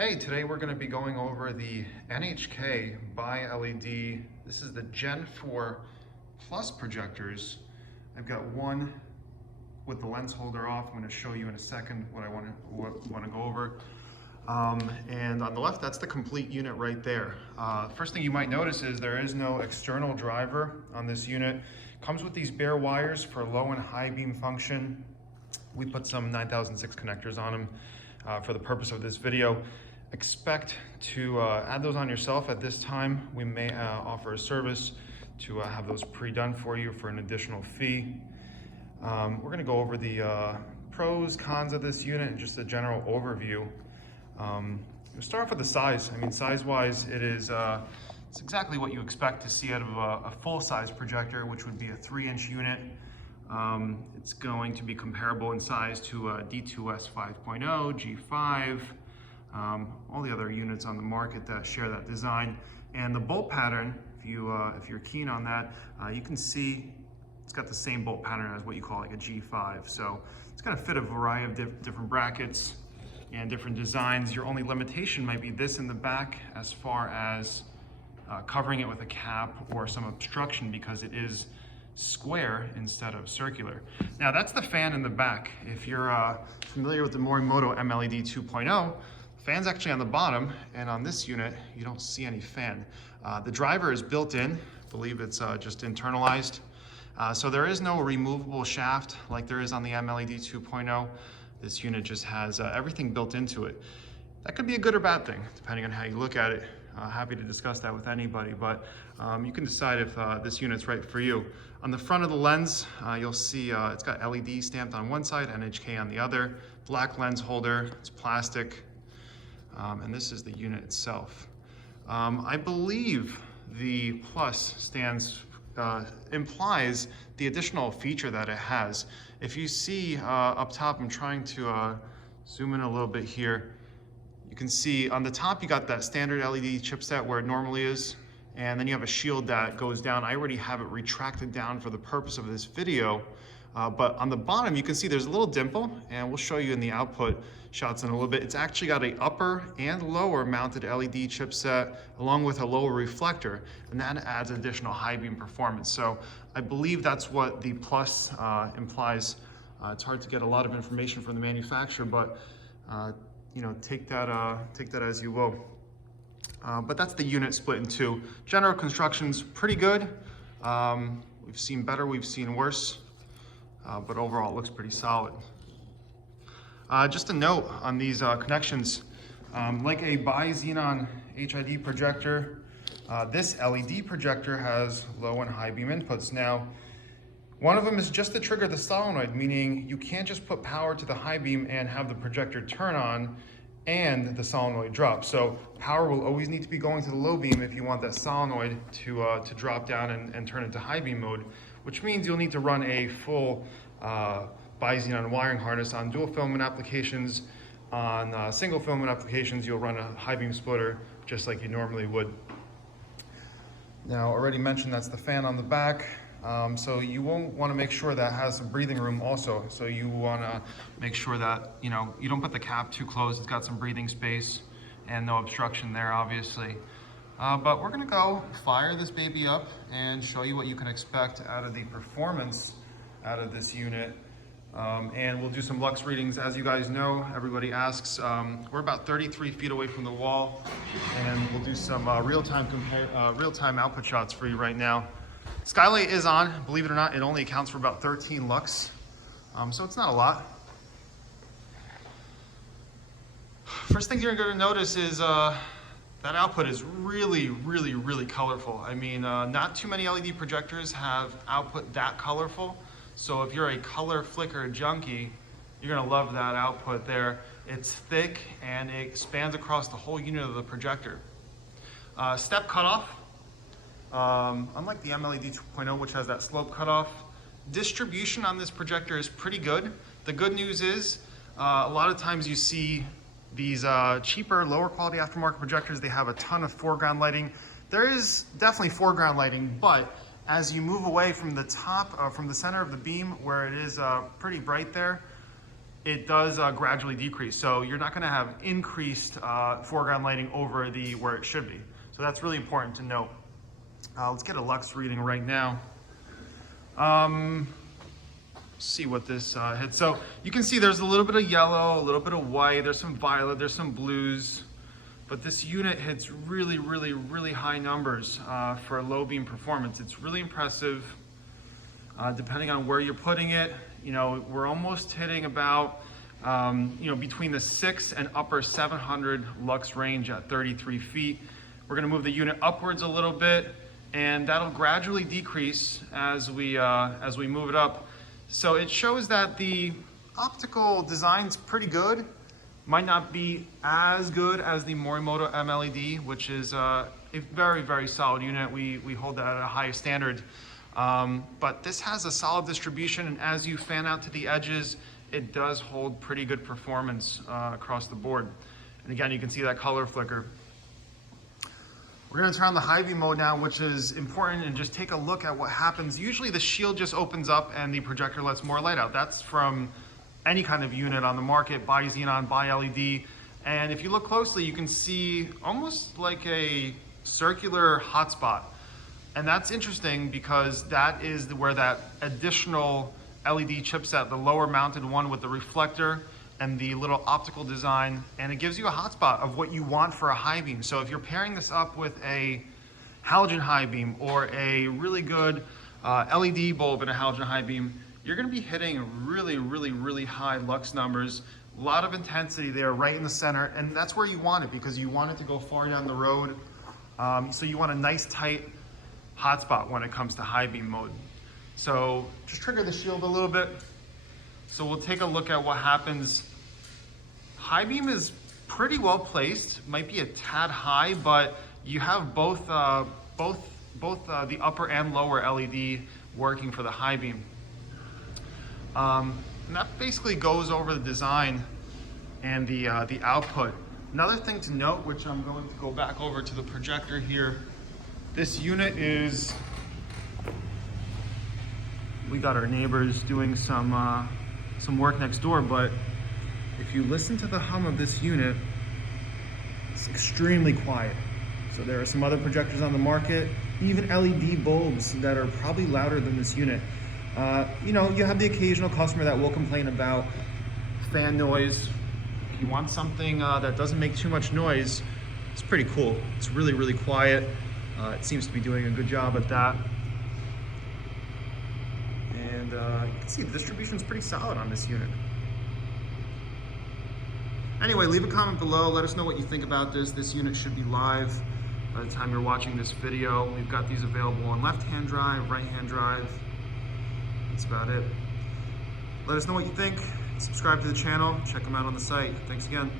Hey, today we're going to be going over the NHK Bi-LED. This is the Gen 4 Plus projectors. I've got one with the lens holder off. I'm going to show you in a second what I want to go over. And on the left, that's the complete unit right there. First thing you might notice is there is no external driver on this unit. Comes with these bare wires for low and high beam function. We put some 9006 connectors on them for the purpose of this video. Expect to add those on yourself at this time. We may offer a service to have those pre-done for you for an additional fee. We're going to go over the pros, cons of this unit and just a general overview. We'll start off with the size. I mean, size-wise, it's exactly what you expect to see out of a full-size projector, which would be a 3-inch unit. It's going to be comparable in size to a D2S 5.0, G5, all the other units on the market that share that design. And the bolt pattern, if you're keen on that, you can see it's got the same bolt pattern as what you call like a G5. So it's going to fit a variety of different brackets and different designs. Your only limitation might be this in the back as far as covering it with a cap or some obstruction, because it is square instead of circular. Now that's the fan in the back. If you're familiar with the Morimoto MLED 2.0, fan's actually on the bottom, and on this unit you don't see any fan. The driver is built in. I believe it's just internalized. So there is no removable shaft like there is on the MLED 2.0. This unit just has everything built into it. That could be a good or bad thing, depending on how you look at it. Happy to discuss that with anybody, but you can decide if this unit's right for you. On the front of the lens, you'll see it's got LED stamped on one side, NHK on the other. Black lens holder, it's plastic, and this is the unit itself. I believe the Plus implies the additional feature that it has. If you see up top, I'm trying to zoom in a little bit here. You can see on the top, you got that standard LED chipset where it normally is, and then you have a shield that goes down. I already have it retracted down for the purpose of this video, but on the bottom, you can see there's a little dimple, and we'll show you in the output shots in a little bit. It's actually got an upper and lower mounted LED chipset along with a lower reflector, and that adds additional high beam performance. So I believe that's what the Plus implies. It's hard to get a lot of information from the manufacturer, but you know, take that as you will. But that's the unit split in two. General construction's pretty good. We've seen better, we've seen worse, but overall it looks pretty solid. Just a note on these connections, like a bi-xenon HID projector, this LED projector has low and high beam inputs. Now, one of them is just to trigger the solenoid, meaning you can't just put power to the high beam and have the projector turn on and the solenoid drop. So power will always need to be going to the low beam if you want that solenoid to drop down and turn into high beam mode, which means you'll need to run a full bi-xenon wiring harness. On dual filament applications. On single filament applications, you'll run a high beam splitter just like you normally would. Now, already mentioned that's the fan on the back. So you won't want to make sure that has some breathing room also. So you want to make sure that, you know, you don't put the cap too close. It's got some breathing space and no obstruction there, obviously. But we're going to go fire this baby up and show you what you can expect out of the performance out of this unit. And we'll do some lux readings. As you guys know, everybody asks, we're about 33 feet away from the wall, and we'll do some real-time output shots for you right now. Skylight is on. Believe it or not, it only accounts for about 13 lux, so it's not a lot. First thing you're going to notice is that output is really, really, really colorful. I mean, not too many LED projectors have output that colorful. So if you're a color flicker junkie, you're gonna love that output there. It's thick and it spans across the whole unit of the projector. Step cutoff, unlike the MLED 2.0, which has that slope cutoff, distribution on this projector is pretty good. The good news is, a lot of times you see these cheaper, lower quality aftermarket projectors, they have a ton of foreground lighting. There is definitely foreground lighting, but as you move away from the top, from the center of the beam where it is pretty bright there, it does gradually decrease. So you're not gonna have increased foreground lighting over where it should be. So that's really important to note. Let's get a lux reading right now. See what this hits. So you can see there's a little bit of yellow, a little bit of white, there's some violet, there's some blues, but this unit hits really, really, really high numbers for low beam performance. It's really impressive. Depending on where you're putting it, you know, we're almost hitting about, you know, between the 6 and upper 700 lux range at 33 feet. We're gonna move the unit upwards a little bit, and that'll gradually decrease as we move it up. So it shows that the optical design's pretty good. Might not be as good as the Morimoto MLED, which is a very, very solid unit. We hold that at a high standard. But this has a solid distribution, and as you fan out to the edges, it does hold pretty good performance across the board. And again, you can see that color flicker. We're gonna turn on the high beam mode now, which is important, and just take a look at what happens. Usually the shield just opens up and the projector lets more light out. That's from any kind of unit on the market, by Xenon, by LED. And if you look closely, you can see almost like a circular hotspot. And that's interesting because that is where that additional LED chipset, the lower mounted one with the reflector and the little optical design, and it gives you a hotspot of what you want for a high beam. So if you're pairing this up with a halogen high beam or a really good LED bulb in a halogen high beam, you're gonna be hitting really, really, really high lux numbers. A lot of intensity there right in the center, and that's where you want it because you want it to go far down the road. So you want a nice tight hotspot when it comes to high beam mode. So just trigger the shield a little bit. So we'll take a look at what happens. High beam is pretty well placed, might be a tad high, but you have both the upper and lower LED working for the high beam. And that basically goes over the design and the output. Another thing to note, which I'm going to go back over to the projector here, this unit is, we got our neighbors doing some work next door, but if you listen to the hum of this unit, it's extremely quiet. So there are some other projectors on the market, even LED bulbs that are probably louder than this unit. You know, you have the occasional customer that will complain about fan noise. If you want something that doesn't make too much noise, it's pretty cool. It's really, really quiet. It seems to be doing a good job at that. And you can see the distribution is pretty solid on this unit. Anyway, leave a comment below. Let us know what you think about this. This unit should be live by the time you're watching this video. We've got these available on left-hand drive, right-hand drive. That's about it. Let us know what you think. Subscribe to the channel. Check them out on the site. Thanks again.